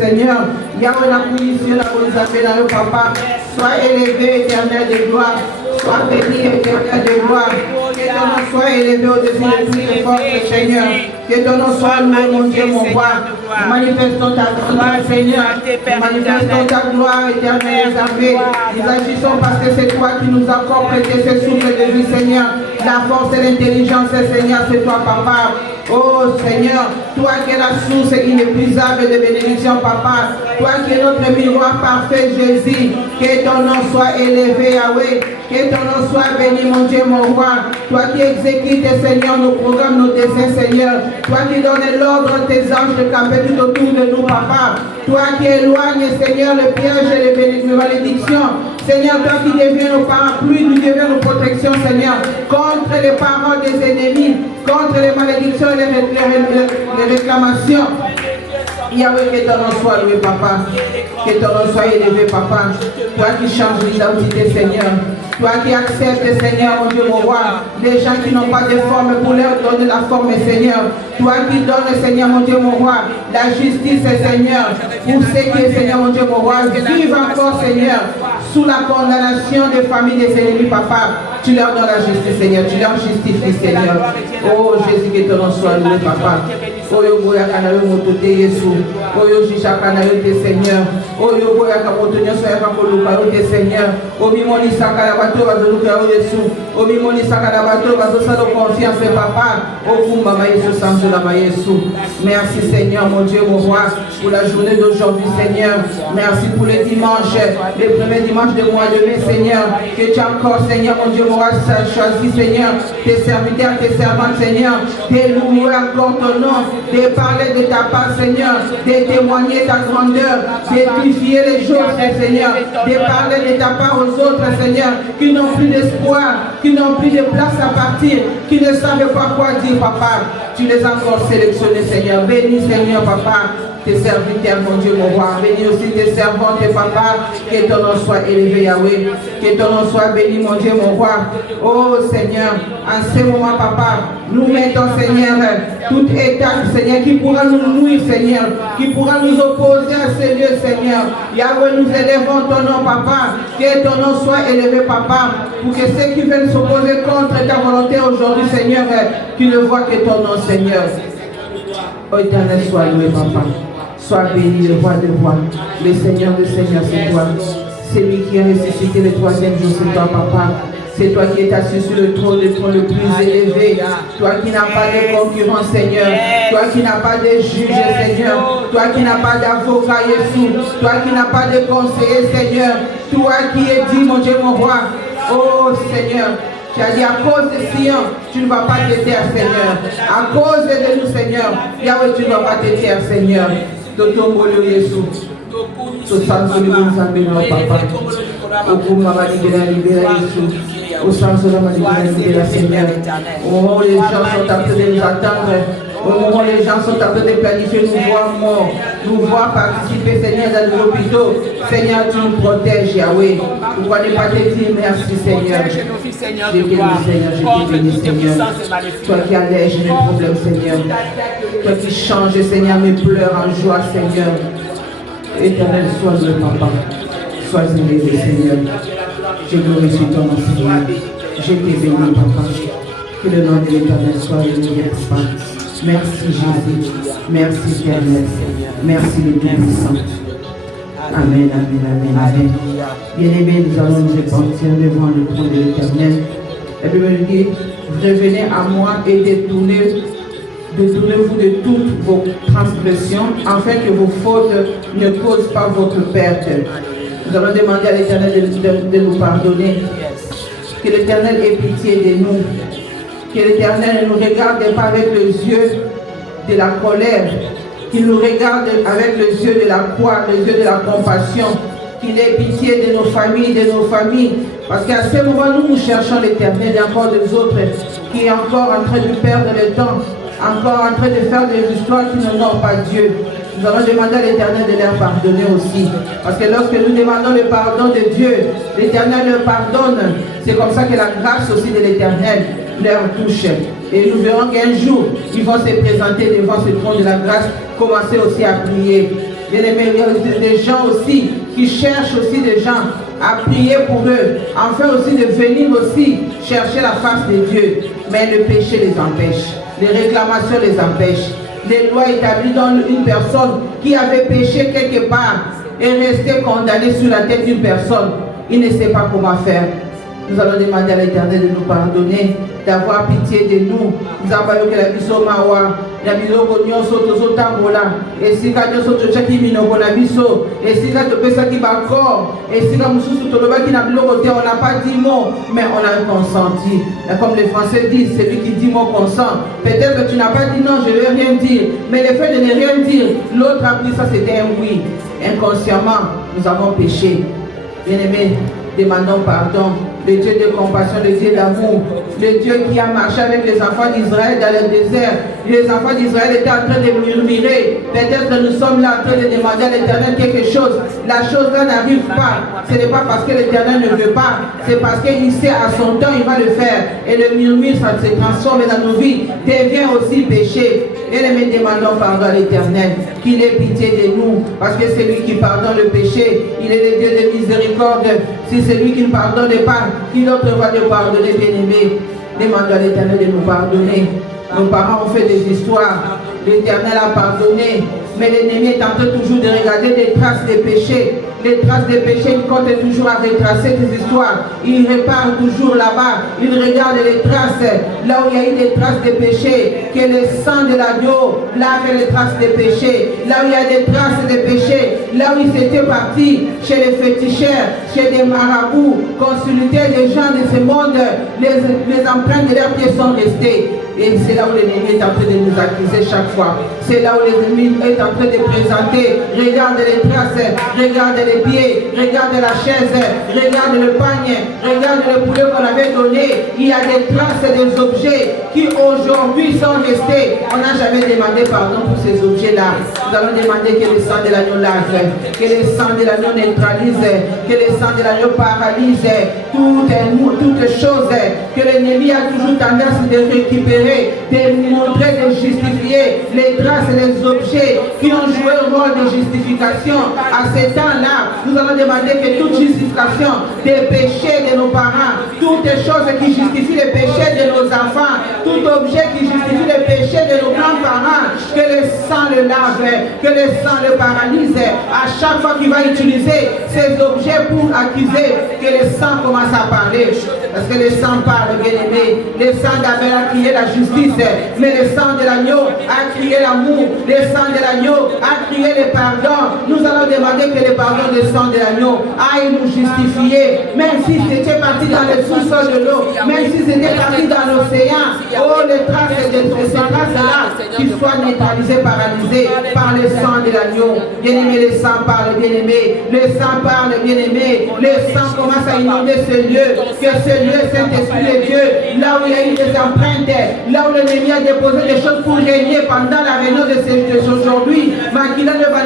Seigneur, Yahweh la commission, la police papa, sois élevé, éternel de gloire, sois béni, éternel de gloire, que ton nom soit élevé au-dessus de toutes les forces, Seigneur, que ton nom soit loué, mon Dieu, mon roi, manifestons ta gloire, Seigneur, manifestons ta gloire, éternel des armées, nous agissons parce que c'est toi qui nous as encore prêté ce souffle de vie, Seigneur, la force et l'intelligence, Seigneur, c'est toi, papa. Oh Seigneur, toi qui es la source inépuisable de bénédiction, papa, toi qui es notre miroir parfait, Jésus, que ton nom soit élevé, Yahweh, que ton nom soit béni, mon Dieu, mon roi, toi qui exécutes, Seigneur, nos programmes, nos desseins, Seigneur, toi qui donnes l'ordre à tes anges de camper tout autour de nous, papa, toi qui éloignes, Seigneur, le piège et les malédictions, Seigneur, toi qui deviens nos parapluies, nous deviens nos protections, Seigneur, contre les paroles des ennemis, contre les malédictions et les réclamations. Yahweh, que ton nom soit loué, papa. Que ton nom soit élevé, papa. Toi qui changes l'identité, Seigneur. Toi qui acceptes, Seigneur, mon Dieu, mon roi, les gens qui n'ont pas de forme pour leur donner la forme, Seigneur. Toi qui donnes, Seigneur, mon Dieu, mon roi, la justice, Seigneur. Pour ceux qui, Seigneur, mon Dieu, mon roi, vivent encore, Seigneur, sous la condamnation des familles des ennemis, papa. Tu leur donnes la justice, Seigneur. Tu leur justifies, Seigneur. Oh, Jésus, que ton nom soit loué, papa. Oh, yo, boya, kana, yo, motote, Yesu. Oh, yo, jisha, kana, yo, te, Seigneur. Oh, yo, boya, kamotonyo, soya, kakoluka, yo, te, Seigneur. Oh, mimoni, sakala, bato, bazoluka, yo, Yesu. Oh, mimoni, sakala, bato, bazosalo, confiance, papa. Oh, kumba, Yesu, samsola, Yesu. Merci, Seigneur, mon Dieu, mon roi, pour la journée d'aujourd'hui, Seigneur. Merci pour les dimanches, les premiers dimanches du mois de mai, Seigneur. Que tu as encore, Seigneur, mon Dieu, mon roi, choisi, Seigneur, tes serviteurs, tes servantes, Seigneur, de louer encore ton nom, de parler de ta part, Seigneur, de témoigner ta grandeur, d'édifier les jours, Seigneur, de parler de ta part aux autres, Seigneur, qui n'ont plus d'espoir, qui n'ont plus de place à partir, qui ne savent pas quoi dire, papa. Tu les as encore sélectionnés, Seigneur. Bénis, Seigneur, papa, tes serviteurs, mon Dieu, mon roi. Bénis aussi tes servantes, tes papas. Que ton nom soit élevé, Yahweh. Que ton nom soit béni, mon Dieu, mon roi. Oh, Seigneur, en ce moment, papa, nous mettons, Seigneur, toute étape, Seigneur, qui pourra nous nuire, Seigneur, qui pourra nous opposer à ce lieu, Seigneur. Yahweh, nous élevons ton nom, papa. Que ton nom soit élevé, papa, pour que ceux qui viennent s'opposer contre ta volonté aujourd'hui, Seigneur, qu'ils ne voient que ton nom, Seigneur. Oh, éternel, sois loué, papa. Sois béni, le roi des rois. Le Seigneur des seigneurs, c'est toi. C'est lui qui a ressuscité le troisième jour, c'est toi, papa. C'est toi qui es assis sur le trône le plus élevé. Toi qui n'as pas de concurrent, Seigneur. Toi qui n'as pas de juge, Seigneur. Toi qui n'as pas d'avocat, Jésus. Toi qui n'as pas de conseiller, Seigneur. Toi qui es dit, mon Dieu, mon roi. Oh, Seigneur. Tu as dit à cause de Sion, tu ne vas pas te taire, Seigneur. À cause de nous, Seigneur, Yahweh, tu ne vas pas te taire, Seigneur. Totombolo Yesu. Tosanzoli Gonzambino, papa. Okuma Malibera Libera Yesu. Au sens de la Malibera, Seigneur. Au moment où les gens sont en train de nous attendre, au moment où les gens sont en train de planifier, nous voir morts, nous voir participer, Seigneur, dans les hôpitaux. Seigneur, tu nous protèges, Yahweh. Pourquoi ne pas te dire merci, Seigneur? Je te bénis, Seigneur, je te bénis, Seigneur. Toi qui allèges mes problèmes, Seigneur. Toi qui changes, Seigneur, mes pleurs en joie, Seigneur. Éternel, sois le papa. Sois élevé, Seigneur. Je glorifie ton nom, Seigneur. Je te bénis, papa. Que le nom de l'Éternel soit élevé, papa. Merci, Jésus. Merci, Éternel. Merci, le Tout-Puissant. Amen, amen, amen, amen. Bien-aimés, nous allons nous repentir devant le trône de l'Éternel. La Bible nous dit, revenez à moi et détournez-vous de toutes vos transgressions, afin que vos fautes ne causent pas votre perte. Nous allons demander à l'Éternel de nous pardonner. Que l'Éternel ait pitié de nous. Que l'Éternel ne nous regarde pas avec les yeux de la colère, qu'il nous regarde avec les yeux de la croix, les yeux de la compassion, qu'il ait pitié de nos familles, parce qu'à ce moment nous cherchons l'Éternel et encore des autres qui est encore en train de perdre le temps, encore en train de faire des histoires qui n'honorent pas Dieu. Nous allons demander à l'Éternel de leur pardonner aussi, parce que lorsque nous demandons le pardon de Dieu, l'Éternel leur pardonne. C'est comme ça que la grâce aussi de l'Éternel leur touche. Et nous verrons qu'un jour, ils vont se présenter devant ce trône de la grâce, commencer aussi à prier. Bien aimé, il y a des gens aussi qui cherchent aussi des gens à prier pour eux, afin aussi de venir aussi chercher la face de Dieu. Mais le péché les empêche, les réclamations les empêchent. Les lois établies dans une personne qui avait péché quelque part et resté condamné sur la tête d'une personne, il ne sait pas comment faire. Nous allons demander à l'Éternel de nous pardonner, d'avoir pitié de nous. Nous avons que la biso mawa, la biso nyonso tozo tambola, et si ka nyonso tochaki minoko na biso, et si ka topesa ki bakor, et si ka mususu toloba ki na biloko te, on n'a pas dit mot, mais on a consenti. Et comme les Français disent, celui qui dit mot consent. Peut-être que tu n'as pas dit non, je ne vais rien dire, mais le fait de ne rien dire, l'autre a pris ça, c'était un oui. Inconsciemment, nous avons péché. Bien-aimés, demandons pardon. Le Dieu de compassion, le Dieu d'amour, le Dieu qui a marché avec les enfants d'Israël dans le désert. Les enfants d'Israël étaient en train de murmurer. Peut-être que nous sommes là en train de demander à l'Éternel quelque chose. La chose là n'arrive pas. Ce n'est pas parce que l'Éternel ne veut pas. C'est parce qu'il sait à son temps, il va le faire. Et le murmure, ça se transforme dans nos vies, devient aussi péché. Et nous demandons pardon à l'Éternel, qu'il ait pitié de nous, parce que c'est lui qui pardonne le péché. Il est le Dieu de miséricorde. Si c'est lui qui ne pardonne pas, qui d'autre va nous pardonner, bien-aimé? Demandons à l'Éternel de nous pardonner. Nos parents ont fait des histoires. L'Éternel a pardonné. Mais l'ennemi est en train toujours de regarder des traces de péché. Les traces de péché, il compte toujours à retracer des histoires. Il repart toujours là-bas. Il regarde les traces. Là où il y a eu des traces de péché, que le sang de l'agneau lave les traces de péché. Là où il y a des traces de péché, là où il s'était parti, chez les féticheurs, chez des marabouts, consulter les gens de ce monde, les empreintes de leurs pieds sont restées. Et c'est là où l'ennemi est en train de nous accuser chaque fois. C'est là où l'ennemi est en train de présenter. Regarde les traces, regarde les pieds, regarde la chaise, regarde le panier, regarde le poulet qu'on avait donné. Il y a des traces des objets qui aujourd'hui sont restés. On n'a jamais demandé pardon pour ces objets-là. Nous allons demander que le sang de l'agneau lave, que le sang de l'agneau neutralise, que le sang de l'agneau paralyse toutes choses que l'ennemi a toujours tendance de récupérer, de montrer, de justifier les traces et les objets qui ont joué le rôle de justification. À ce temps-là, nous allons demander que toute justification des péchés de nos parents, toutes les choses qui justifient les péchés de nos enfants, tout objet qui justifie les péchés de nos grands-parents, que le sang le lave, que le sang le paralyse. À chaque fois qu'il va utiliser ces objets pour accuser, que le sang commence à parler. Parce que le sang parle, bien-aimé. Le sang d'Abel a crié la justice, mais le sang de l'agneau a crié l'amour. Le sang de l'agneau a crié le pardon. Nous allons demander que le pardon du sang de l'agneau aille nous justifier. Même si c'était parti dans le sous-sol de l'eau, même si c'était parti dans l'océan, oh, les traces de ces traces-là, qu'ils soient neutralisées, paralysées par le sang de l'agneau. Bien-aimé, le sang parle, bien-aimé. Le sang parle, bien-aimé. Le sang commence à inonder ce lieu. Que ce lieu, Saint-Esprit de Dieu, là où il y a eu des empreintes, là où l'ennemi a déposé des choses pour régner pendant la réunion de aujourd'hui, Makila ne va pas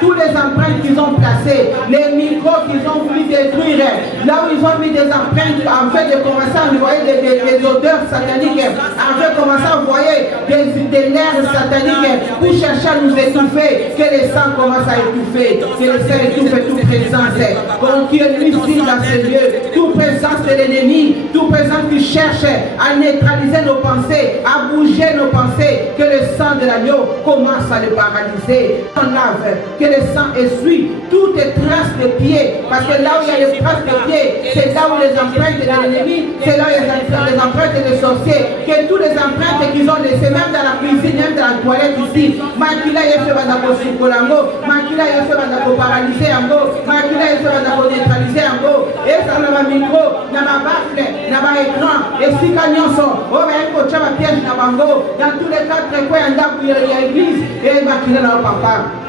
tous les empreintes qu'ils ont placées, les micros qu'ils ont voulu détruire, là où ils ont mis des empreintes en fait de commencer à envoyer des odeurs sataniques, en fait de commencer à envoyer des nerfs sataniques pour chercher à nous étouffer, que le sang commence à étouffer, que le sang étouffe toute présence, qu'on nuit dans ce lieu, toute présence de l'ennemi, toute présence qui cherche à neutraliser nos pensées, à bouger nos pensées, que le sang de l'agneau commence à le paralyser. On lave, que le sang essuie toutes les traces de pieds, parce que là où il y a les traces de pieds, c'est là où les empreintes de l'ennemi, c'est là où il y a les empreintes des sorciers, que toutes les empreintes qu'ils ont laissées, même dans la cuisine, même dans la toilette ici, Makila yefe bandako sukolango, Makila yefe bandako paralyser yango, Makila yefe bandako neutraliser yango, et ça n'a pas micro, n'a pas baffle, n'a pas écran, et si kanyonso, oh ben ko chama piège na bango, dans tous les quatre coins d'arbre il y a l'église, et Makila na papa.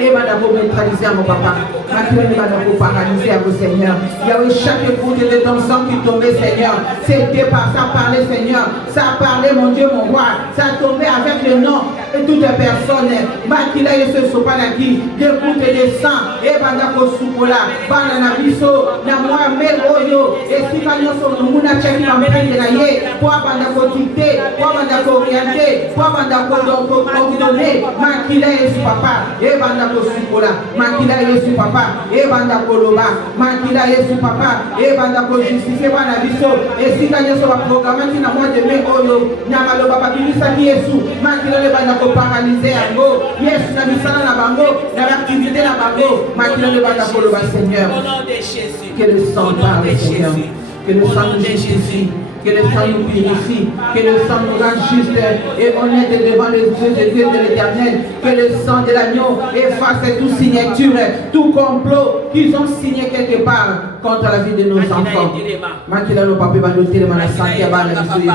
Et madame, vous neutralisez à mon papa. Maintenant, madame, vous paralysez à vos seigneurs. Il y avait chaque goutte de ton sang qui tombait, Seigneur. C'était par ça, parlait, Seigneur. Ça parlait, mon Dieu, mon roi. Ça tombait avec le nom et toute personne, Makila Yesu Sopanaki, d'écoute et de sang, et Bandako Sukola, Banana Biso, Namoa Meloyo, et si Kanyoso, Muna Chaki, Mamprene, pour Bandako dicté, pour Bandako orienté, pour Bandako ordonné, Makila Yesu Papa, et Bandako Sukola, Makila Yesu Papa, et Bandako Loba, Makila Yesu Papa, et Bandako justifié, Banabiso, et si Kanyoso va programmer, qui n'a moins de Oyo, Namaloba, Papilisa Yesu, Makila le Bandako paralysé à go, Yes, Nabisana la Bango, l'activité la Bango, Makila le Bandako Loba, Seigneur. Que le sang parle, Seigneur. Que le sang nous justifie. Que le sang nous purifie, que le sang nous rende juste et honnête devant les yeux de Dieu de l'Éternel, que le sang de l'agneau efface toute signature, tout complot qu'ils ont signé quelque part contre la vie de nos enfants. Makila le papa va noter le santé à la Jésus.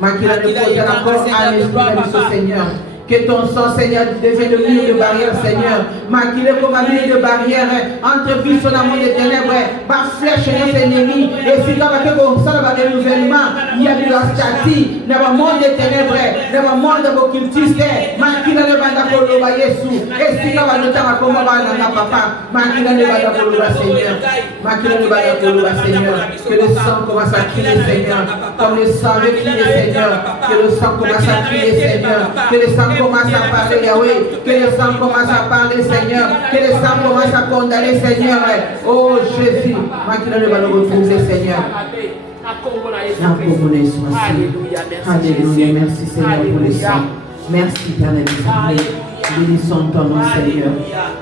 Makila le protège encore à l'esprit de Seigneur. Que ton sang, Seigneur, devienne le mur de barrière, Seigneur. Maquillé comme un mur de barrière entre vie sur l'amour des ténèbres. Ma flèche, notre ennemi. Et si tu as fait comme ça, le renouvellement, il y a de la statie. Dans le monde des ténèbres, dans le monde de occultistes. Maquillé le bandakolo, Jésus. Et si tu as notamment comme papa. Maquillé le bandakolo, Seigneur. Maquillé le bandakolo, Seigneur. Que le sang commence à crier, Seigneur. Comme le sang veut crier, Seigneur. Que le sang commence à crier, Seigneur. Que le sang commence à parler, Yahweh. Que le sang commence à parler, Seigneur. Que le sang commence à condamner, Seigneur. Oh Jésus, maintenant nous allons retrouver, Seigneur. Alléluia, merci Seigneur pour le sang. Merci Éternel. Bénissons ton nom, Seigneur.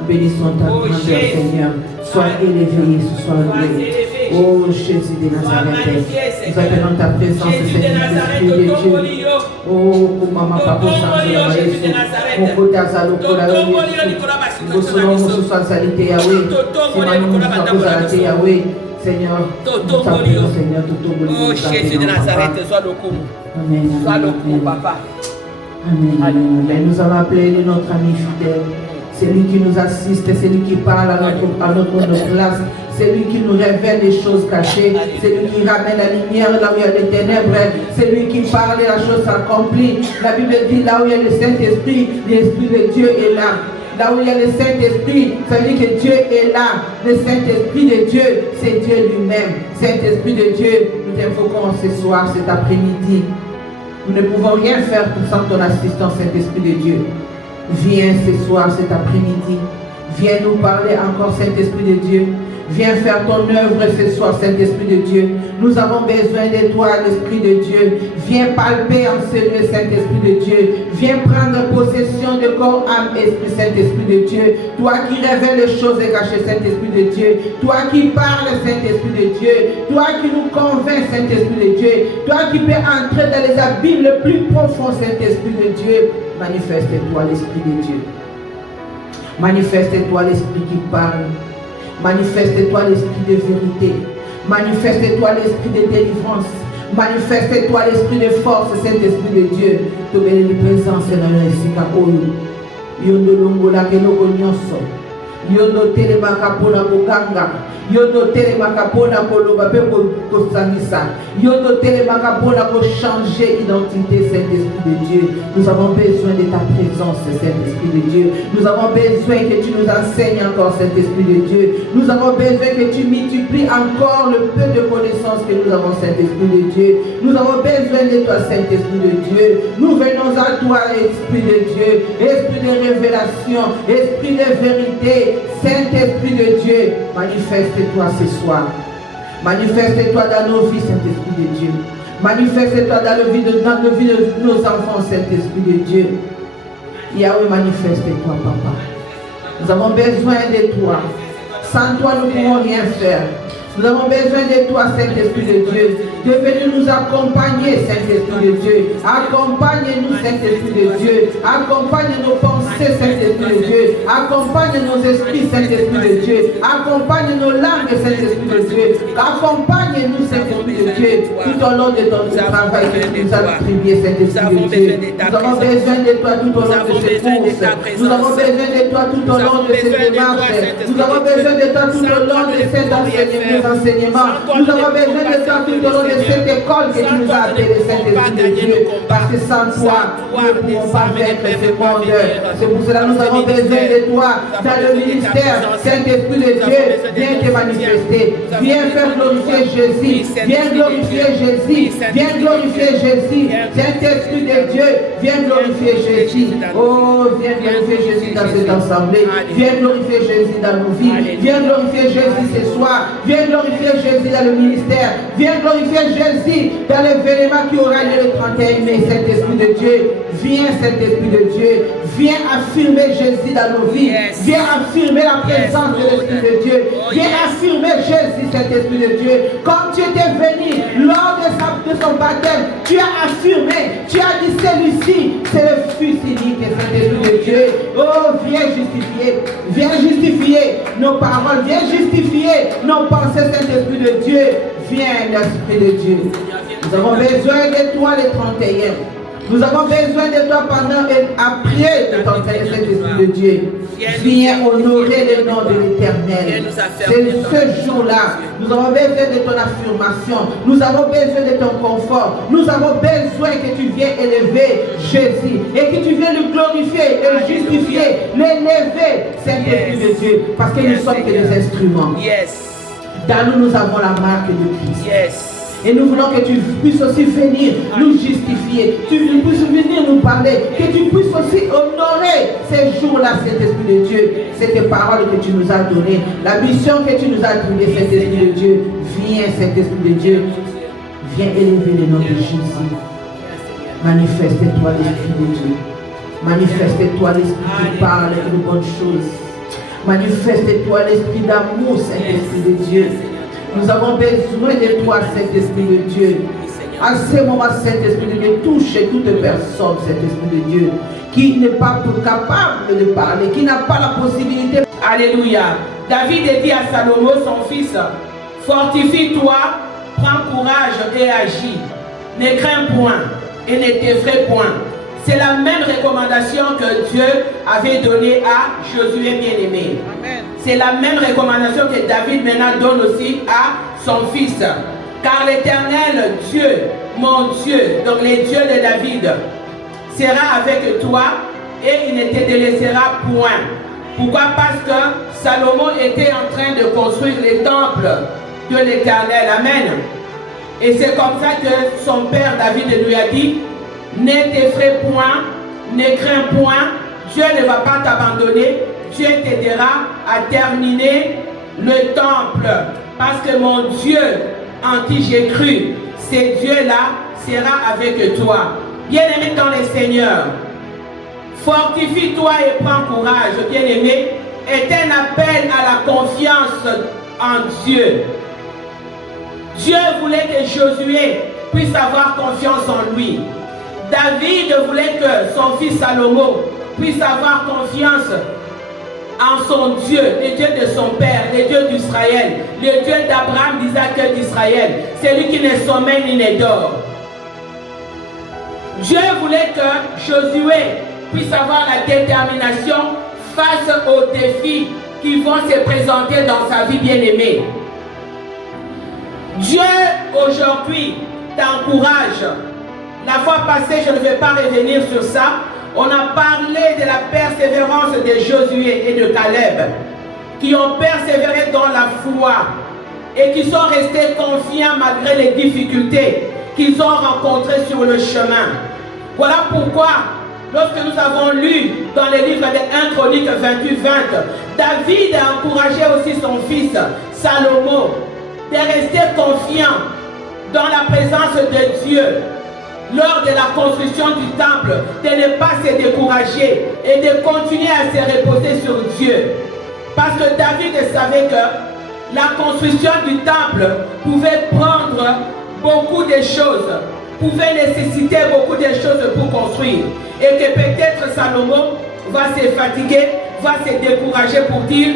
Bénissons ta grandeur, Seigneur. Sois élevé, sois loué. Oh Jésus de Nazareth, nous appelons ta présence, Seigneur, Esprit de Dieu. Oh, pour maman, papa, Seigneur, mon côté à Zalo, pour la Yahweh, nous sommes ce soir salité, Yahweh. Si maman nous sommes salité, Yahweh, Seigneur, nous t'appelons, Seigneur, tout au bout de oh Jésus de Nazareth, sois le coup. Amen. Sois le coup, papa. Amen. Nous allons appeler notre ami fidèle. C'est lui qui nous assiste, c'est lui qui parle à notre place, c'est lui qui nous révèle les choses cachées, c'est lui qui ramène la lumière là où il y a des ténèbres, c'est lui qui parle et la chose s'accomplit. La Bible dit là où il y a le Saint-Esprit, l'Esprit de Dieu est là. Là où il y a le Saint-Esprit, ça veut dire que Dieu est là. Le Saint-Esprit de Dieu, c'est Dieu lui-même. Saint-Esprit de Dieu, nous t'invoquons ce soir, cet après-midi. Nous ne pouvons rien faire sans ton assistance, Saint-Esprit de Dieu. Viens ce soir, cet après-midi. Viens nous parler encore, Saint-Esprit de Dieu. Viens faire ton œuvre ce soir, Saint-Esprit de Dieu. Nous avons besoin de toi, l'Esprit de Dieu. Viens palper en ce lieu, Saint-Esprit de Dieu. Viens prendre possession de corps, âme, esprit, Saint-Esprit de Dieu. Toi qui révèles les choses cachées, Saint-Esprit de Dieu. Toi qui parles, Saint-Esprit de Dieu. Toi qui nous convaincs, Saint-Esprit de Dieu. Toi qui peux entrer dans les abîmes les plus profonds, Saint-Esprit de Dieu. Manifeste-toi, l'Esprit de Dieu. Manifeste-toi, l'Esprit qui parle. Manifeste-toi, l'Esprit de vérité. Manifeste-toi, l'Esprit de délivrance. Manifeste-toi, l'Esprit de force, Saint-Esprit de Dieu. Tu bénis la présence dans le Sikaoyo. Yondo longola keloko nyonso. Yondo telemaka pona kokanga. Yondo telemaka pona koloba pe kosangisa. Yondo telemaka pona ko changer identité, Saint-Esprit de Dieu. Nous avons besoin de ta présence, Saint-Esprit de Dieu. Nous avons besoin que tu nous enseignes encore, Saint-Esprit de Dieu. Nous avons besoin que tu multiplies encore le peu de connaissances que nous avons, Saint-Esprit de Dieu. Nous avons besoin de toi, Saint-Esprit de Dieu. Nous venons à toi, Esprit de Dieu. Esprit de révélation, Esprit de vérité, Saint-Esprit de Dieu. Manifeste-toi ce soir. Manifeste-toi dans nos vies, Saint-Esprit de Dieu. Manifeste-toi dans la vie de nos enfants, Saint-Esprit de Dieu. Yahweh, manifeste-toi, Papa. Nous avons besoin de toi. Sans toi, nous ne pouvons rien faire. Nous avons besoin de toi, Saint-Esprit de Dieu, de venir nous accompagner, Saint-Esprit de Dieu. Accompagne-nous, Saint-Esprit de Dieu. Accompagne nos pensées, Saint-Esprit de Dieu. Accompagne nos esprits, Saint-Esprit de Dieu. Accompagne nos langues, Saint-Esprit de Dieu. Accompagne-nous, Saint-Esprit de Dieu, tout au long de notre travail que tu nous as attribué, Saint-Esprit de Dieu. Nous avons besoin de toi tout au long de ces courses. Nous avons besoin de toi tout au long de ces démarches. Nous avons besoin de toi tout au long de cet enseignement. Nous avons besoin de toi tout au long de cette école que tu nous as appelée, Saint-Esprit de Dieu. Parce que sans toi, nous ne pouvons pas vaincre ce monde. C'est pour cela que nous avons besoin de toi dans le ministère. Saint-Esprit de Dieu, viens te manifester. Viens faire glorifier Jésus. Viens glorifier Jésus. Viens glorifier Jésus. Saint-Esprit de Dieu, viens glorifier Jésus. Oh, viens glorifier Jésus dans cette assemblée. Viens glorifier Jésus dans nos vies. Viens glorifier Jésus ce soir. Viens glorifier Jésus dans le ministère. Viens glorifier Jésus dans l'événement qui aura lieu le 31 mai. Saint-Esprit de Dieu, viens, Saint-Esprit de Dieu. Viens affirmer Jésus dans nos vies. Viens affirmer la présence de l'Esprit de Dieu. Viens affirmer Jésus, Saint-Esprit de Dieu. Comme tu étais venu lors de son baptême, tu as affirmé, tu as dit celui-ci, c'est le Fils unique, Saint-Esprit de Dieu. Oh, viens justifier nos paroles, viens justifier nos pensées, Saint-Esprit de Dieu. Viens, l'Esprit de Dieu. Nous avons besoin de toi le 31. Nous avons besoin de toi pendant et après de ton Saint-Esprit de Dieu. Viens honorer le nom de l'Éternel. C'est ce jour-là. Nous avons besoin de ton affirmation. Nous avons besoin de ton confort. Nous avons besoin que tu viennes élever Jésus et que tu viennes le glorifier, le justifier, l'élever, Saint-Esprit de Dieu. Parce que nous sommes que des instruments. Dans nous, nous avons la marque de Christ. Et nous voulons que tu puisses aussi venir nous justifier, tu puisses venir nous parler, que tu puisses aussi honorer ces jours-là, Saint-Esprit de Dieu, cette parole que tu nous as donnée, la mission que tu nous as donnée, Saint-Esprit de Dieu. Viens, Saint-Esprit de Dieu, viens élever le nom de Jésus. Manifeste-toi l'Esprit de Dieu. Manifeste-toi l'Esprit qui parle de bonnes choses. Manifeste-toi l'Esprit d'amour, Saint-Esprit de Dieu. Nous avons besoin de toi, Saint-Esprit de Dieu. À ce moment, Saint-Esprit de Dieu, touche toute personne, Saint-Esprit de Dieu, qui n'est pas capable de parler, qui n'a pas la possibilité. Alléluia. David dit à Salomon, son fils, fortifie-toi, prends courage et agis. Ne crains point et ne t'effraie point. C'est la même recommandation que Dieu avait donnée à Josué bien-aimé. C'est la même recommandation que David maintenant donne aussi à son fils. Car l'Éternel Dieu, mon Dieu, donc les dieux de David, sera avec toi et il ne te délaissera point. Pourquoi? Parce que Salomon était en train de construire le temple de l'Éternel. Amen. Et c'est comme ça que son père David lui a dit, ne t'effraie point, ne crains point, Dieu ne va pas t'abandonner, Dieu t'aidera à terminer le temple. Parce que mon Dieu en qui j'ai cru, ce Dieu-là sera avec toi. Bien-aimé dans le Seigneur, fortifie-toi et prends courage, bien-aimé, est un appel à la confiance en Dieu. Dieu voulait que Josué puisse avoir confiance en lui. David voulait que son fils Salomon puisse avoir confiance en son Dieu, le Dieu de son père, le Dieu d'Israël, le Dieu d'Abraham, d'Isaac et d'Israël, celui qui ne sommeille ni ne dort. Dieu voulait que Josué puisse avoir la détermination face aux défis qui vont se présenter dans sa vie bien-aimée. Dieu aujourd'hui t'encourage. La fois passée, je ne vais pas revenir sur ça. On a parlé de la persévérance de Josué et de Caleb, qui ont persévéré dans la foi et qui sont restés confiants malgré les difficultés qu'ils ont rencontrées sur le chemin. Voilà pourquoi, lorsque nous avons lu dans le livre de 1 Chronique 28-20, David a encouragé aussi son fils Salomon de rester confiant dans la présence de Dieu lors de la construction du temple, de ne pas se décourager et de continuer à se reposer sur Dieu. Parce que David savait que la construction du temple pouvait prendre beaucoup de choses, pouvait nécessiter beaucoup de choses pour construire. Et que peut-être Salomon va se fatiguer, va se décourager pour dire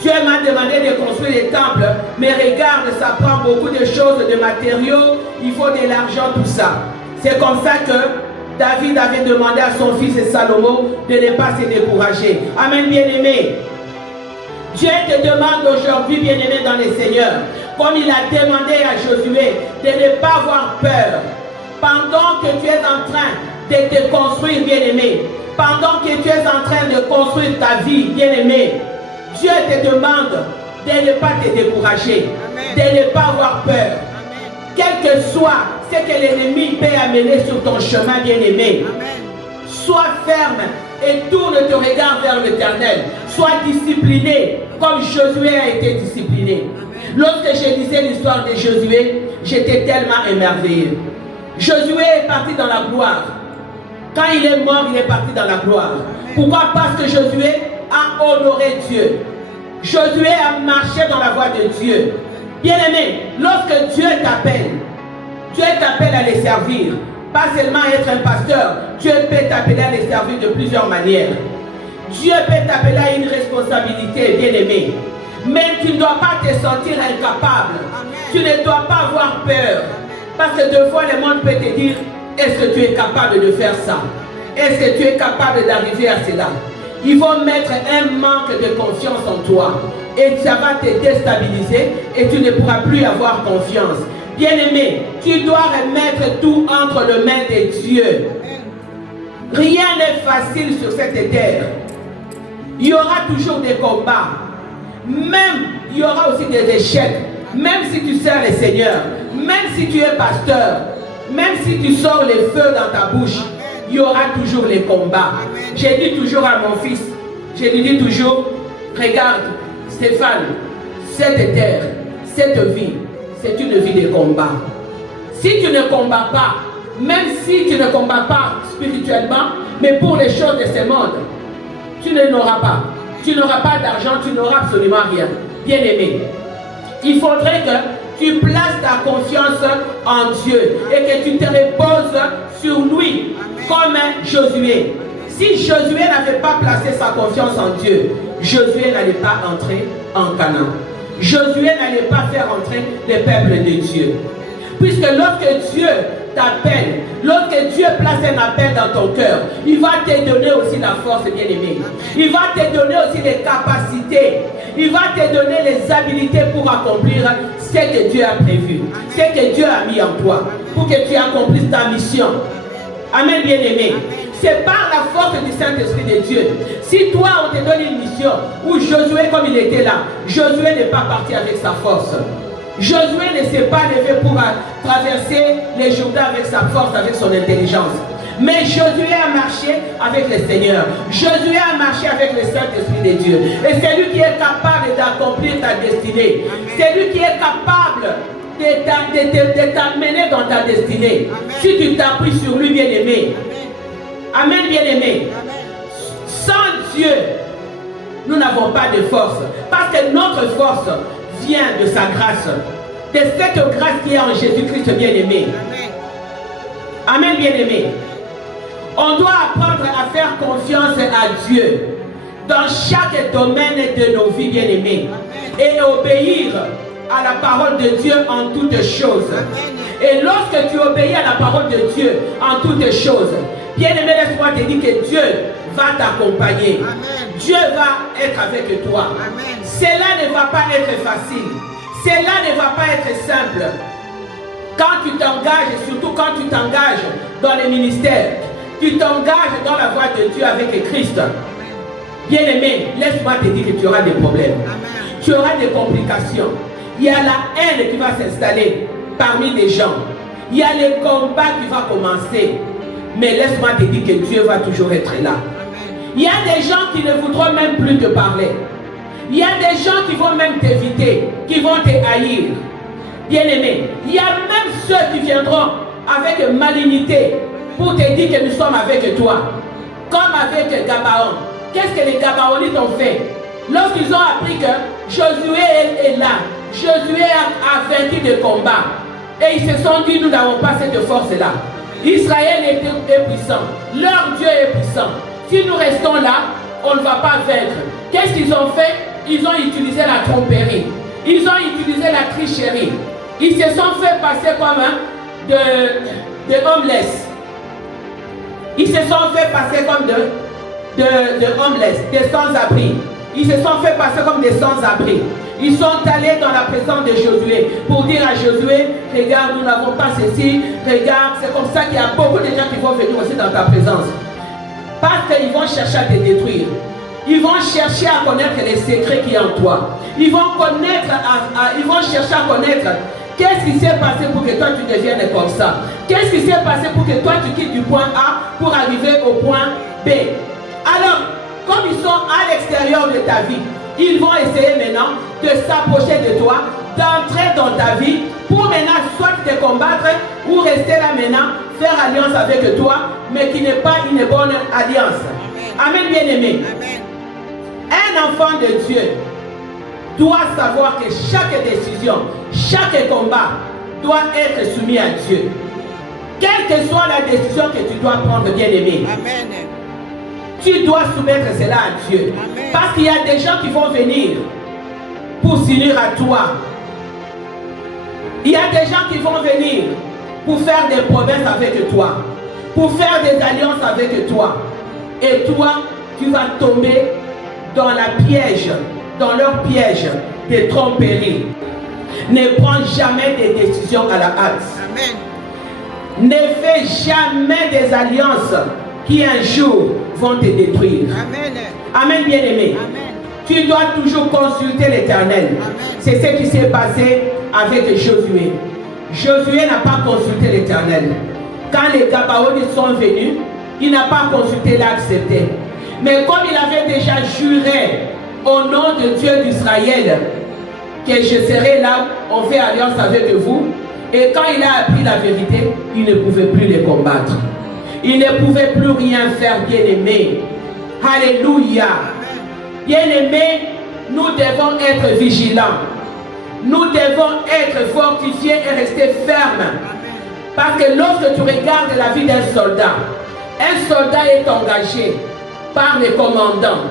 Dieu m'a demandé de construire des temples, mais regarde, ça prend beaucoup de choses, de matériaux, il faut de l'argent, tout ça. C'est comme ça que David avait demandé à son fils Salomon de ne pas se décourager. Amen, bien-aimé. Dieu te demande aujourd'hui, bien-aimé dans le Seigneur, comme il a demandé à Josué, de ne pas avoir peur. Pendant que tu es en train de te construire, bien-aimé, pendant que tu es en train de construire ta vie, bien-aimé, Dieu te demande de ne pas te décourager, de ne pas avoir peur. Quel que soit ce que l'ennemi peut amener sur ton chemin, bien-aimé, sois ferme et tourne ton regard vers l'Éternel. Sois discipliné comme Josué a été discipliné. Lorsque je lisais l'histoire de Josué, j'étais tellement émerveillé. Josué est parti dans la gloire. Quand il est mort, il est parti dans la gloire. Pourquoi? Parce que Josué a honoré Dieu. Josué a marché dans la voie de Dieu. Bien-aimé, lorsque Dieu t'appelle à les servir. Pas seulement être un pasteur, Dieu peut t'appeler à les servir de plusieurs manières. Dieu peut t'appeler à une responsabilité, bien-aimé. Mais tu ne dois pas te sentir incapable. Tu ne dois pas avoir peur. Parce que deux fois, le monde peut te dire, est-ce que tu es capable de faire ça? Est-ce que tu es capable d'arriver à cela? Ils vont mettre un manque de confiance en toi. Et ça va te déstabiliser et tu ne pourras plus avoir confiance. Bien-aimé, tu dois remettre tout entre les mains de Dieu. Rien n'est facile sur cette terre. Il y aura toujours des combats. Même, il y aura aussi des échecs. Même si tu sers le Seigneur, même si tu es pasteur, même si tu sors les feux dans ta bouche, il y aura toujours les combats. J'ai dit toujours à mon fils, je lui dis toujours, regarde, Stéphane, cette terre, cette vie, c'est une vie de combat. Si tu ne combats pas, même si tu ne combats pas spirituellement, mais pour les choses de ce monde, tu ne l'auras pas. Tu n'auras pas d'argent, tu n'auras absolument rien. Bien-aimé, il faudrait que tu places ta confiance en Dieu et que tu te reposes sur lui comme Josué. Si Josué n'avait pas placé sa confiance en Dieu, Josué n'allait pas entrer en Canaan. Josué n'allait pas faire entrer le peuple de Dieu. Puisque lorsque Dieu t'appelle, lorsque Dieu place un appel dans ton cœur, il va te donner aussi la force, bien-aimé. Il va te donner aussi les capacités. Il va te donner les habilités pour accomplir ce que Dieu a prévu, ce que Dieu a mis en toi, pour que tu accomplisses ta mission. Amen, bien-aimé. C'est par la force du Saint-Esprit de Dieu. Si toi, on te donne une mission, où Josué, comme il était là, Josué n'est pas parti avec sa force. Josué ne s'est pas levé pour traverser les Jourdains avec sa force, avec son intelligence. Mais Josué a marché avec le Seigneur. Josué a marché avec le Saint-Esprit de Dieu. Et c'est lui qui est capable d'accomplir ta destinée. C'est lui qui est capable de t'amener dans ta destinée. Si tu t'appuies sur lui, bien-aimé. Amen, bien-aimé. Sans Dieu, nous n'avons pas de force. Parce que notre force vient de sa grâce. De cette grâce qui est en Jésus-Christ, bien-aimé. Amen, bien-aimé. On doit apprendre à faire confiance à Dieu dans chaque domaine de nos vies, bien-aimés. Et obéir à la parole de Dieu en toutes choses. Et lorsque tu obéis à la parole de Dieu en toutes choses, bien-aimé, laisse-moi te dire que Dieu va t'accompagner. Dieu va être avec toi. Cela ne va pas être facile. Cela ne va pas être simple. Quand tu t'engages, surtout quand tu t'engages dans les ministères, tu t'engages dans la voie de Dieu avec Christ. Bien-aimé, laisse-moi te dire que tu auras des problèmes. Tu auras des complications. Il y a la haine qui va s'installer parmi les gens. Il y a les combats qui vont commencer. Mais laisse-moi te dire que Dieu va toujours être là. Il y a des gens qui ne voudront même plus te parler. Il y a des gens qui vont même t'éviter, qui vont te haïr. Bien-aimé, il y a même ceux qui viendront avec malignité pour te dire que nous sommes avec toi. Comme avec Gabaon. Qu'est-ce que les Gabaonites ont fait? Lorsqu'ils ont appris que Josué est là, Josué a vaincu de combat. Et ils se sont dit, nous n'avons pas cette force-là. Israël est puissant. Leur Dieu est puissant. Si nous restons là, on ne va pas vaincre. Qu'est-ce qu'ils ont fait? Ils ont utilisé la tromperie. Ils ont utilisé la tricherie. Ils se sont fait passer comme de homeless. Ils se sont fait passer comme de homeless, des sans-abri. Ils se sont fait passer comme des sans-abri. Ils sont allés dans la présence de Josué pour dire à Josué, regarde, nous n'avons pas ceci, regarde, c'est comme ça qu'il y a beaucoup de gens qui vont venir aussi dans ta présence. Parce qu'ils vont chercher à te détruire. Ils vont chercher à connaître les secrets qui sont en toi. Ils vont chercher à connaître qu'est-ce qui s'est passé pour que toi tu deviennes comme ça. Qu'est-ce qui s'est passé pour que toi tu quittes du point A pour arriver au point B. Alors, comme ils sont à l'extérieur de ta vie, ils vont essayer maintenant de s'approcher de toi, d'entrer dans ta vie pour maintenant soit te combattre ou rester là maintenant, faire alliance avec toi, mais qui n'est pas une bonne alliance. Amen, bien-aimé. Un enfant de Dieu doit savoir que chaque décision, chaque combat doit être soumis à Dieu. Quelle que soit la décision que tu dois prendre, bien-aimé. Amen. Tu dois soumettre cela à Dieu. Amen. Parce qu'il y a des gens qui vont venir pour s'unir à toi. Il y a des gens qui vont venir pour faire des promesses avec toi, pour faire des alliances avec toi. Et toi, tu vas tomber dans leur piège de tromperie. Ne prends jamais des décisions à la hâte. Amen. Ne fais jamais des alliances qui un jour vont te détruire. Amen. Amen, bien-aimé. Tu dois toujours consulter l'Éternel. C'est ce qui s'est passé avec Josué. Josué n'a pas consulté l'Éternel. Quand les Gabaonites sont venus, il n'a pas consulté, il a accepté. Mais comme il avait déjà juré au nom de Dieu d'Israël que je serai là, on fait alliance avec vous. Et quand il a appris la vérité, il ne pouvait plus les combattre. Il ne pouvait plus rien faire, bien-aimé. Alléluia. Bien-aimé, nous devons être vigilants. Nous devons être fortifiés et rester fermes. Parce que lorsque tu regardes la vie d'un soldat est engagé par les commandants.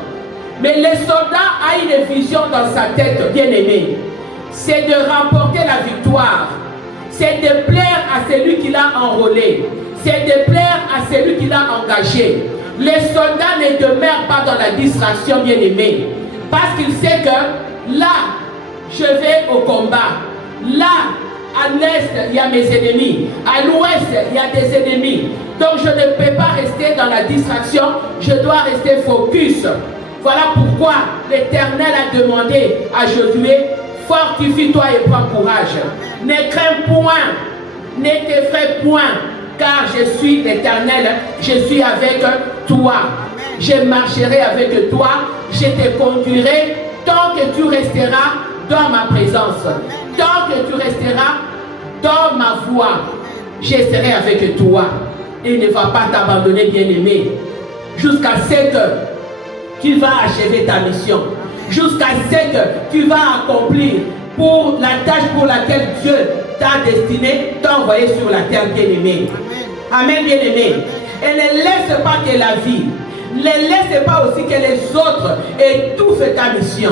Mais le soldat a une vision dans sa tête, bien-aimé. C'est de remporter la victoire. C'est de plaire à celui qui l'a enrôlé. C'est de plaire à celui qui l'a engagé. Le soldat ne demeure pas dans la distraction, bien-aimé. Parce qu'il sait que là, je vais au combat. Là, à l'est, il y a mes ennemis. À l'ouest, il y a des ennemis. Donc, je ne peux pas rester dans la distraction. Je dois rester focus. Voilà pourquoi l'Éternel a demandé à Josué, fortifie-toi et prends courage. Ne crains point, ne t'effraie point, car je suis l'Éternel, je suis avec toi. Je marcherai avec toi, je te conduirai tant que tu resteras dans ma présence. Tant que tu resteras dans ma voie, je serai avec toi. Et ne va pas t'abandonner, bien-aimé, jusqu'à ce que tu vas achever ta mission. Jusqu'à ce que tu vas accomplir pour la tâche pour laquelle Dieu t'a destiné, t'a envoyé sur la terre, bien-aimé. Amen, bien-aimé. Et ne laisse pas que la vie, ne laisse pas aussi que les autres étouffent ta mission.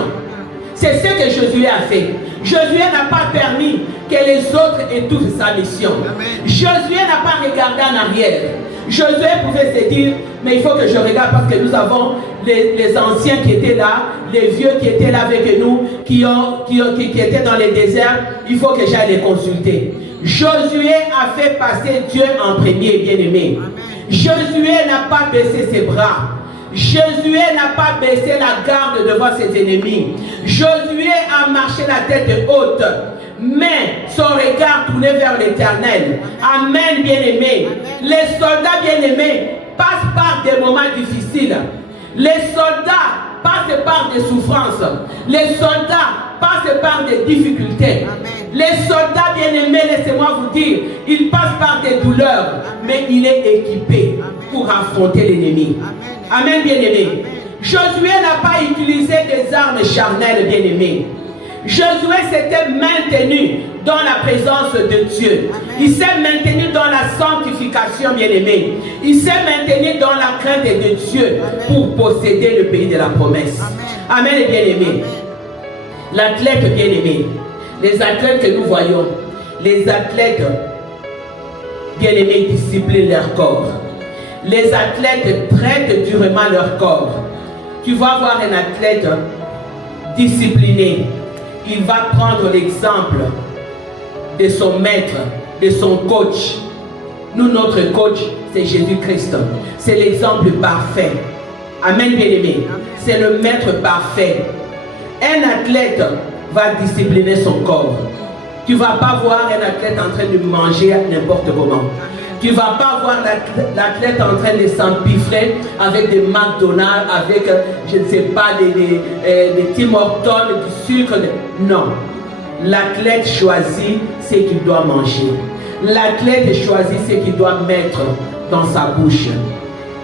C'est ce que Josué a fait. Josué n'a pas permis que les autres étouffent sa mission. Amen. Josué n'a pas regardé en arrière. Josué pouvait se dire, mais il faut que je regarde parce que nous avons les anciens qui étaient là, les vieux qui étaient là avec nous, qui étaient dans les déserts, il faut que j'aille les consulter. Josué a fait passer Dieu en premier, bien-aimé. Josué n'a pas baissé ses bras. Josué n'a pas baissé la garde devant ses ennemis. Josué a marché la tête haute, mais son regard tourné vers l'Éternel. Amen, bien-aimés. Les soldats bien-aimés passent par des moments difficiles. Les soldats passent par des souffrances. Les soldats passent par des difficultés. Les soldats bien-aimés, laissez-moi vous dire, ils passent par des douleurs, mais il est équipé pour affronter l'ennemi. Amen, bien-aimé. Josué n'a pas utilisé des armes charnelles, bien-aimé. Josué s'était maintenu dans la présence de Dieu. Il s'est maintenu dans la sanctification, bien-aimé. Il s'est maintenu dans la crainte de Dieu pour posséder le pays de la promesse. Amen, les bien-aimés. L'athlète bien-aimé, les athlètes que nous voyons, les athlètes bien-aimés disciplinent leur corps. Les athlètes traitent durement leur corps. Tu vas voir un athlète discipliné. Il va prendre l'exemple de son maître, de son coach. Nous, notre coach, c'est Jésus-Christ. C'est l'exemple parfait. Amen, bien-aimé. C'est le maître parfait. Un athlète va discipliner son corps. Tu ne vas pas voir un athlète en train de manger n'importe comment. Tu ne vas pas voir l'athlète en train de s'empiffrer avec des McDonald's, avec, je ne sais pas, des Tim Hortons, du sucre. Non. L'athlète choisit ce qu'il doit manger. L'athlète choisit ce qu'il doit mettre dans sa bouche.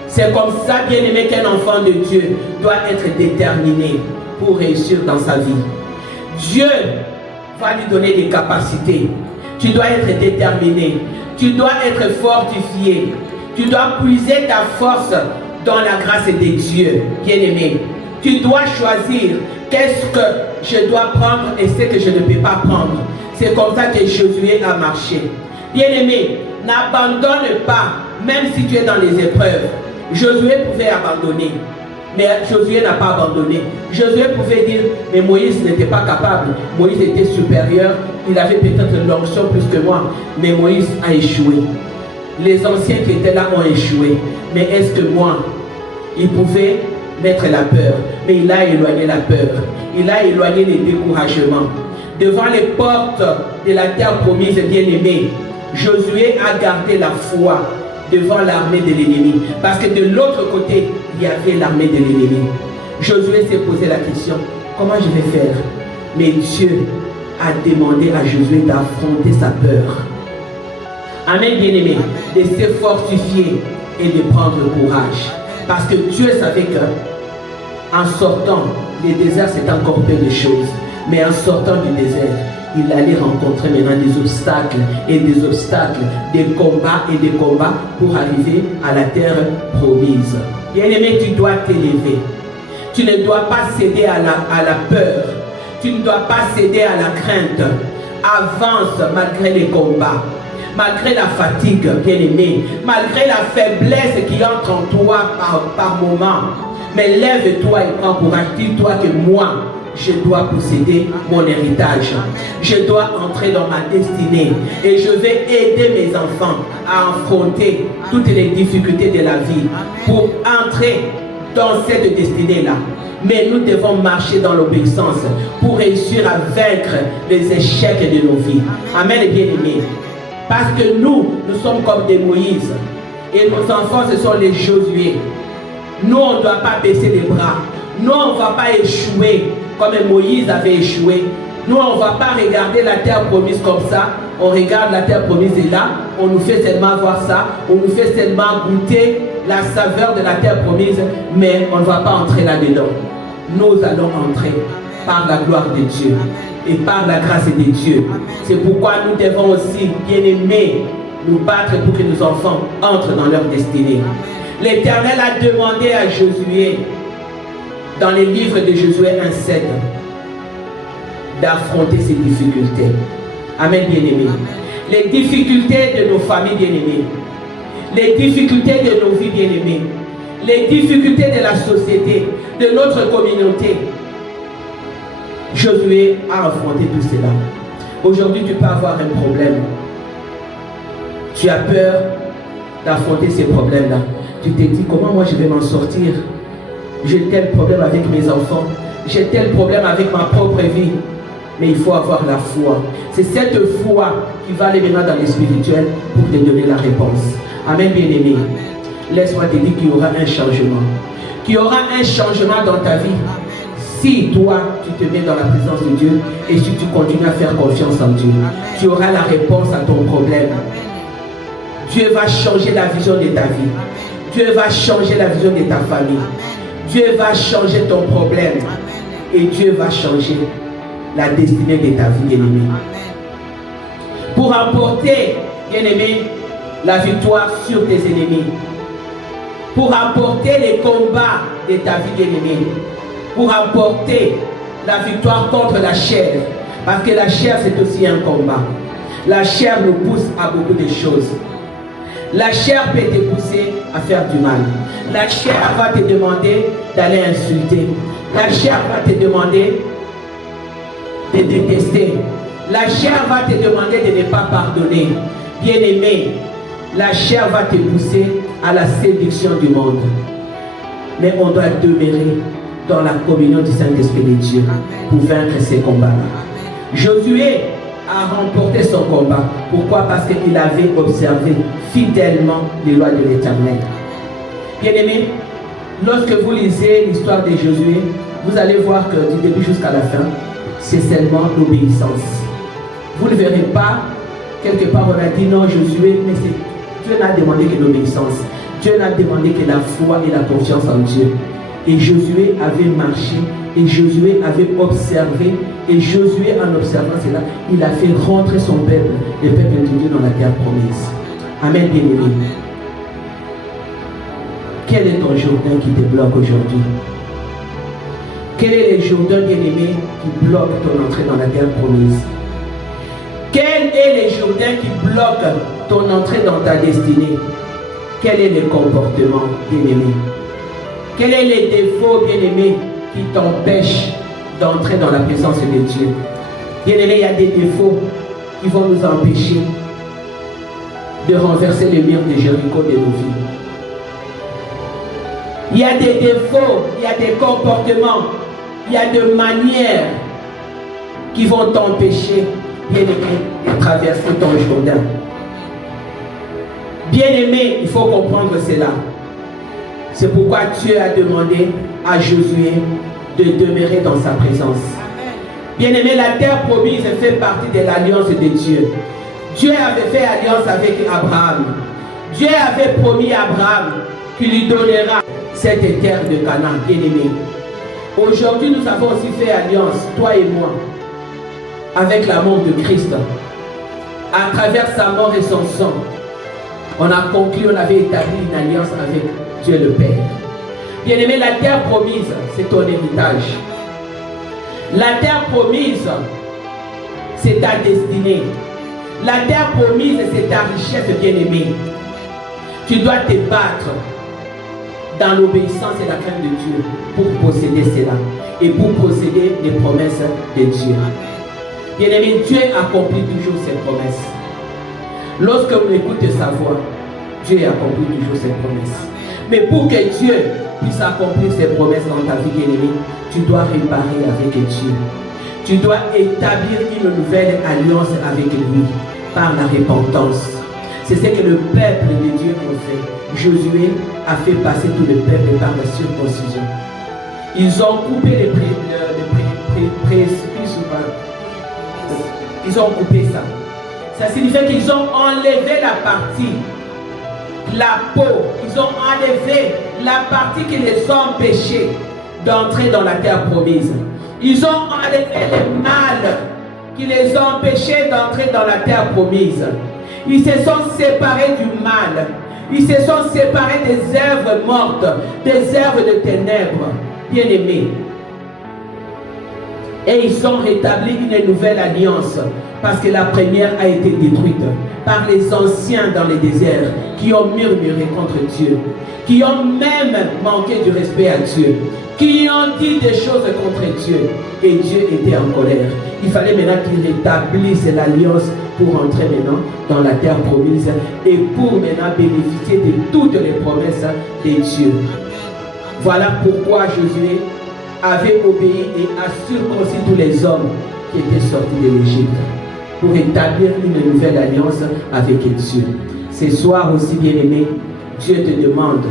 C'est comme ça, bien aimé, qu'un enfant de Dieu doit être déterminé pour réussir dans sa vie. Dieu va lui donner des capacités. Tu dois être déterminé. Tu dois être fortifié. Tu dois puiser ta force dans la grâce de Dieu, bien-aimé. Tu dois choisir qu'est-ce que je dois prendre et ce que je ne peux pas prendre. C'est comme ça que Josué a marché. Bien-aimé, n'abandonne pas, même si tu es dans les épreuves. Josué pouvait abandonner, mais Josué n'a pas abandonné. Josué pouvait dire, mais Moïse n'était pas capable. Moïse était supérieur. Il avait peut-être l'onction plus que moi, mais Moïse a échoué. Les anciens qui étaient là ont échoué. Mais est-ce que moi, il pouvait mettre la peur? Mais il a éloigné la peur. Il a éloigné les découragements. Devant les portes de la terre promise, bien-aimée, Josué a gardé la foi devant l'armée de l'ennemi. Parce que de l'autre côté, il y avait l'armée de l'ennemi. Josué s'est posé la question, comment je vais faire? Mais Dieu a demandé à Josué d'affronter sa peur. Amen, bien-aimé, de se fortifier et de prendre courage. Parce que Dieu savait que en sortant, le désert c'est encore peu de choses. Mais en sortant du désert, il allait rencontrer maintenant des obstacles et des obstacles, des combats et des combats pour arriver à la terre promise. Bien-aimé, tu dois t'élever. Tu ne dois pas céder à la peur. Tu ne dois pas céder à la crainte. Avance malgré les combats, malgré la fatigue, bien-aimé, malgré la faiblesse qui entre en toi par moment. Mais lève-toi et prends courage. Dis-toi que moi, je dois posséder mon héritage. Je dois entrer dans ma destinée. Et je vais aider mes enfants à affronter toutes les difficultés de la vie pour entrer dans cette destinée-là. Mais nous devons marcher dans l'obéissance pour réussir à vaincre les échecs de nos vies. Amen, bien-aimés. Parce que nous sommes comme des Moïse. Et nos enfants, ce sont les Josué. Nous, on ne doit pas baisser les bras. Nous, on ne va pas échouer comme Moïse avait échoué. Nous, on ne va pas regarder la terre promise comme ça. On regarde la terre promise et là, on nous fait seulement voir ça. On nous fait seulement goûter la saveur de la terre promise, mais on ne va pas entrer là-dedans. Nous allons entrer par la gloire de Dieu et par la grâce de Dieu. C'est pourquoi nous devons aussi, bien aimer, nous battre pour que nos enfants entrent dans leur destinée. L'Éternel a demandé à Josué, dans les livres de Josué 1:7, d'affronter ces difficultés. Amen, bien-aimés. Les difficultés de nos familles bien-aimées, les difficultés de nos vies bien-aimées, les difficultés de la société, de notre communauté. Josué a affronté tout cela. Aujourd'hui, tu peux avoir un problème. Tu as peur d'affronter ces problèmes-là. Tu te dis, comment moi je vais m'en sortir? J'ai tel problème avec mes enfants. J'ai tel problème avec ma propre vie. Mais il faut avoir la foi. C'est cette foi qui va aller maintenant dans le spirituel pour te donner la réponse. Amen, bien-aimé. Laisse-moi te dire qu'il y aura un changement. Qu'il y aura un changement dans ta vie. Si toi, tu te mets dans la présence de Dieu et si tu continues à faire confiance en Dieu, tu auras la réponse à ton problème. Dieu va changer la vision de ta vie. Dieu va changer la vision de ta famille. Dieu va changer ton problème. Et Dieu va changer la destinée de ta vie, bien-aimée. pour remporter, bien-aimé, la victoire sur tes ennemis. Pour remporter les combats de ta vie, bien-aimé. Pour remporter la victoire contre la chair. Parce que la chair, c'est aussi un combat. La chair nous pousse à beaucoup de choses. La chair peut te pousser à faire du mal. La chair va te demander d'aller insulter. La chair va te demander de détester. La chair va te demander de ne pas pardonner. Bien-aimé, la chair va te pousser à la séduction du monde. Mais on doit demeurer dans la communion du Saint-Esprit de Dieu pour vaincre ces combats-là. Josué a remporté son combat. Pourquoi? Parce qu'il avait observé fidèlement les lois de l'Éternel. Bien-aimés, lorsque vous lisez l'histoire de Josué, vous allez voir que du début jusqu'à la fin, c'est seulement l'obéissance. Vous ne verrez pas, quelque part on a dit non Josué, mais Dieu n'a demandé que l'obéissance. Dieu n'a demandé que la foi et la confiance en Dieu. Et Josué avait marché, et Josué avait observé, et Josué en observant cela, il a fait rentrer son peuple, le peuple de Dieu dans la terre promise. Amen, bien-aimé. Quel est ton Jourdain qui te bloque aujourd'hui? Quel est le Jourdain, bien-aimé, qui bloque ton entrée dans la terre promise? Quel est le Jourdain qui bloque ton entrée dans ta destinée? Quel est le comportement, bien-aimé? Quel est le défaut, bien-aimé, qui t'empêche d'entrer dans la présence de Dieu? Bien-aimé, il y a des défauts qui vont nous empêcher de renverser le mur de Jéricho de nos vies. Il y a des défauts, il y a des comportements, il y a des manières qui vont t'empêcher, bien-aimé, de traverser ton Jourdain. Bien-aimé, il faut comprendre cela. C'est pourquoi Dieu a demandé à Josué de demeurer dans sa présence. Bien-aimé, la terre promise fait partie de l'alliance de Dieu. Dieu avait fait alliance avec Abraham. Dieu avait promis à Abraham qu'il lui donnera cette terre de Canaan, bien-aimé. Aujourd'hui, nous avons aussi fait alliance, toi et moi, avec l'amour de Christ. À travers sa mort et son sang, on a conclu, on avait établi une alliance avec Dieu le Père. Bien-aimé, la terre promise, c'est ton héritage. La terre promise, c'est ta destinée. La terre promise, c'est ta richesse, bien-aimé. Tu dois te battre dans l'obéissance et la crainte de Dieu pour posséder cela et pour posséder les promesses de Dieu. Bien-aimé, Dieu accomplit toujours ses promesses. Lorsque vous écoutez sa voix, Dieu accomplit toujours ses promesses. Mais pour que Dieu puisse accomplir ses promesses dans ta vie, bien-aimé, tu dois réparer avec Dieu. Tu dois établir une nouvelle alliance avec lui par la repentance. C'est ce que le peuple de Dieu a fait. Josué a fait passer tout le peuple par la circoncision. Ils ont coupé les précipices. Ils ont coupé ça. Ça signifie qu'ils ont enlevé la partie, la peau. Ils ont enlevé la partie qui les empêchait d'entrer dans la terre promise. Ils ont enlevé le mal qui les empêchait d'entrer dans la terre promise. Ils se sont séparés du mal. Ils se sont séparés des œuvres mortes, des œuvres de ténèbres, bien-aimés. Et ils ont rétabli une nouvelle alliance parce que la première a été détruite par les anciens dans les déserts qui ont murmuré contre Dieu, qui ont même manqué du respect à Dieu, qui ont dit des choses contre Dieu. Et Dieu était en colère. Il fallait maintenant qu'il rétablisse l'alliance pour entrer maintenant dans la terre promise et pour maintenant bénéficier de toutes les promesses de Dieu. Voilà pourquoi Josué avait obéi et a circoncis tous les hommes qui étaient sortis de l'Égypte pour établir une nouvelle alliance avec Dieu. Ce soir aussi, bien-aimé, Dieu te demande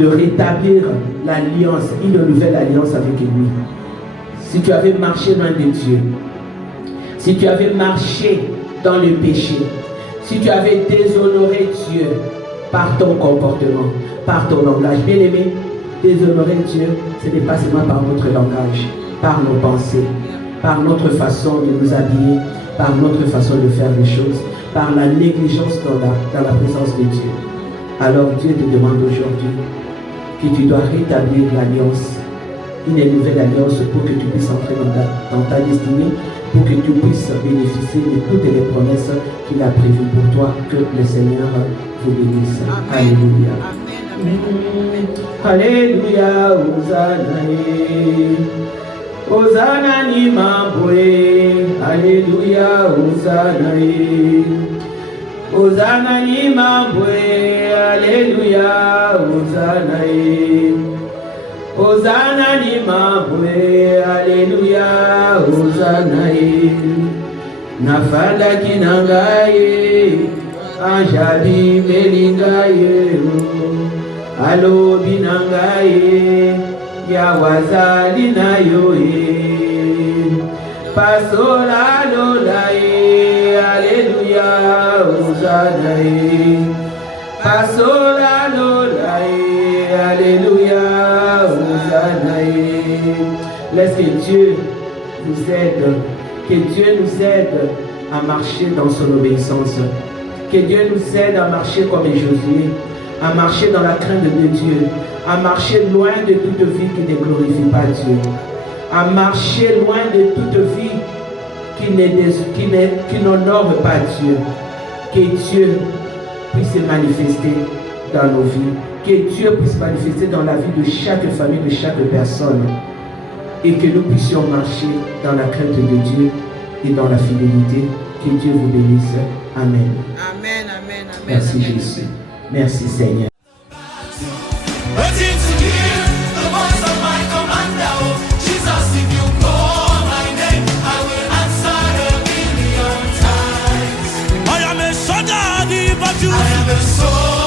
de rétablir l'alliance, une nouvelle alliance avec lui. Si tu avais marché loin de Dieu, si tu avais marché dans le péché, si tu avais déshonoré Dieu par ton comportement, par ton langage, bien-aimé, déshonorer Dieu, ce n'est pas seulement par notre langage, par nos pensées, par notre façon de nous habiller, par notre façon de faire les choses, par la négligence dans la présence de Dieu. Alors Dieu te demande aujourd'hui que tu dois rétablir l'alliance, une nouvelle alliance pour que tu puisses entrer dans ta destinée, pour que tu puisses bénéficier de toutes les promesses qu'il a prévues pour toi. Que le Seigneur vous bénisse. Alléluia. Alléluia. Hosanna. Hosanna ni mamboe. Alléluia. Hosanna. Hosanna ni mamboe. Alléluia. Hosanna. Hosanna ni mamboe. Alléluia. Hosanna. Nafanda kinangaye. Anjali melingaye. Alobi nangaye. Yawazali na yoye. Pasola lolaye. Alléluia. Hosanna. Pasola lolaye. Alléluia. Hosanna. Laisse que Dieu vous aide. Que Dieu nous aide à marcher dans son obéissance. Que Dieu nous aide à marcher comme Josué, à marcher dans la crainte de Dieu, à marcher loin de toute vie qui ne glorifie pas Dieu, à marcher loin de toute vie qui n'honore pas Dieu. Que Dieu puisse se manifester dans nos vies, que Dieu puisse se manifester dans la vie de chaque famille, de chaque personne, et que nous puissions marcher dans la crainte de Dieu et dans la fidélité. Que Dieu vous bénisse. Amen. Amen, amen, amen. Merci Jésus. Merci Seigneur. I am a soldier, but you. I am a soldier.